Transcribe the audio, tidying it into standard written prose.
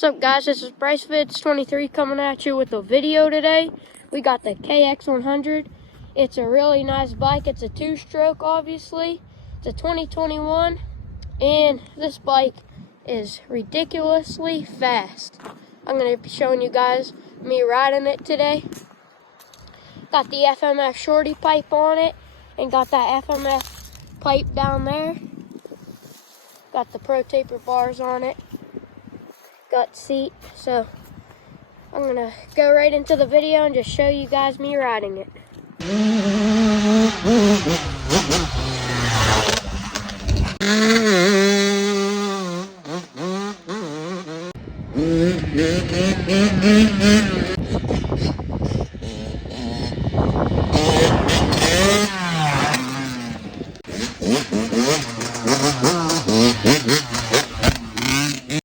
What's up, guys? This is BryceVids23 coming at you with a video today. We got the KX100. It's a really nice bike. It's a two-stroke, obviously. It's a 2021, and this bike is ridiculously fast. I'm going to be showing you guys me riding it today. Got the FMF shorty pipe on it, and got that FMF pipe down there. Got the Pro Taper bars on it. Got seat, so I'm gonna go right into the video and just show you guys me riding it.